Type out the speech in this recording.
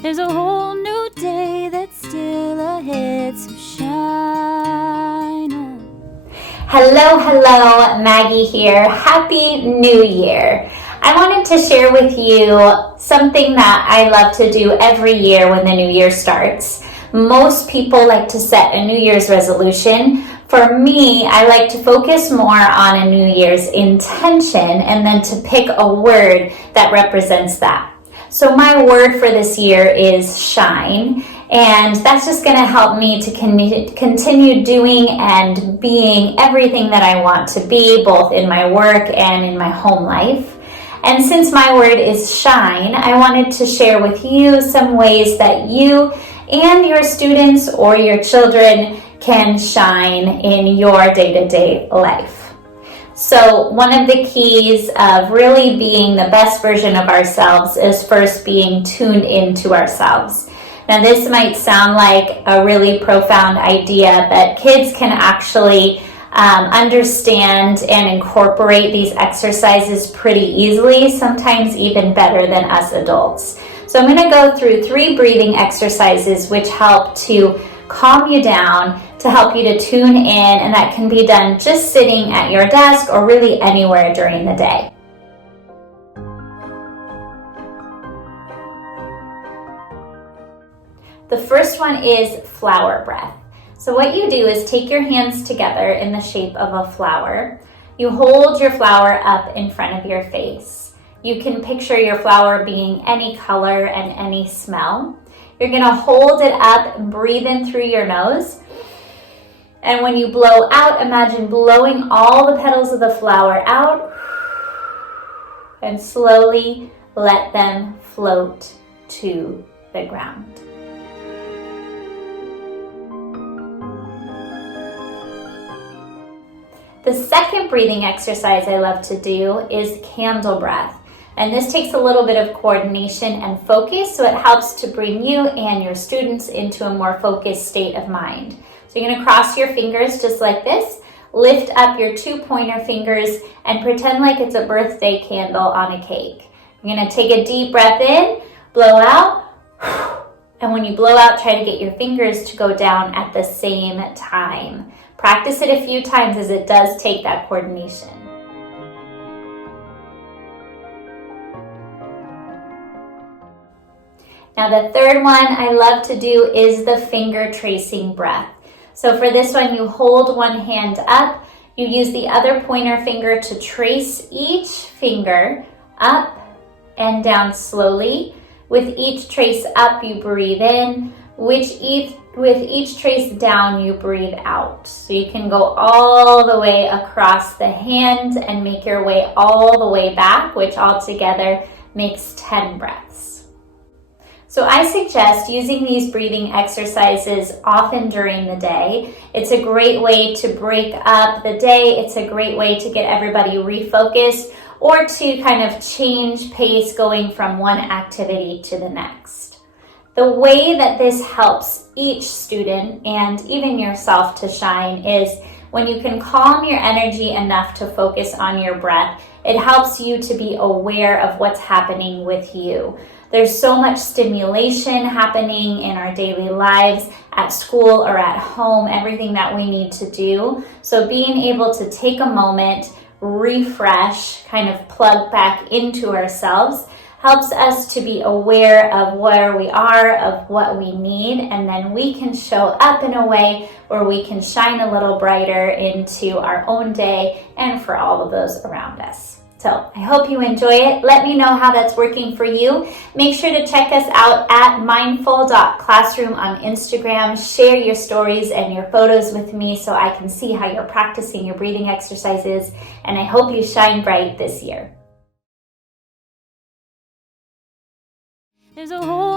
There's a whole new day that's still ahead, so shine on. Hello, Maggie here. Happy New Year. I wanted to share with you something that I love to do every year when the new year starts. Most people like to set a New Year's resolution. For me, I like to focus more on a New Year's intention and then to pick a word that represents that. So my word for this year is shine, and that's just going to help me to continue doing and being everything that I want to be, both in my work and in my home life. And since my word is shine, I wanted to share with you some ways that you and your students or your children can shine in your day-to-day life. So one of the keys of really being the best version of ourselves is first being tuned into ourselves. Now this might sound like a really profound idea, but kids can actually understand and incorporate these exercises pretty easily, sometimes even better than us adults. So I'm going to go through 3 breathing exercises which help to calm you down, to help you to tune in, and that can be done just sitting at your desk or really anywhere during the day. The first one is flower breath. So what you do is take your hands together in the shape of a flower. You hold your flower up in front of your face. You can picture your flower being any color and any smell. You're going to hold it up and breathe in through your nose. And when you blow out, imagine blowing all the petals of the flower out and slowly let them float to the ground. The second breathing exercise I love to do is candle breath. And this takes a little bit of coordination and focus, so it helps to bring you and your students into a more focused state of mind. So you're going to cross your fingers just like this, lift up your 2 pointer fingers, and pretend like it's a birthday candle on a cake. You're going to take a deep breath in, blow out, and when you blow out, try to get your fingers to go down at the same time. Practice it a few times as it does take that coordination. Now the third one I love to do is the finger tracing breath. So for this one, you hold one hand up, you use the other pointer finger to trace each finger up and down slowly. With each trace up, you breathe in. With each trace down, you breathe out. So you can go all the way across the hand and make your way all the way back, which altogether makes 10 breaths. So I suggest using these breathing exercises often during the day. It's a great way to break up the day. It's a great way to get everybody refocused or to kind of change pace going from one activity to the next. The way that this helps each student and even yourself to shine is when you can calm your energy enough to focus on your breath. It helps you to be aware of what's happening with you. There's so much stimulation happening in our daily lives, at school or at home, everything that we need to do. So being able to take a moment, refresh, kind of plug back into ourselves, helps us to be aware of where we are, of what we need, and then we can show up in a way where we can shine a little brighter into our own day and for all of those around us. So I hope you enjoy it. Let me know how that's working for you. Make sure to check us out at mindful.classroom on Instagram. Share your stories and your photos with me so I can see how you're practicing your breathing exercises. And I hope you shine bright this year. There's a whole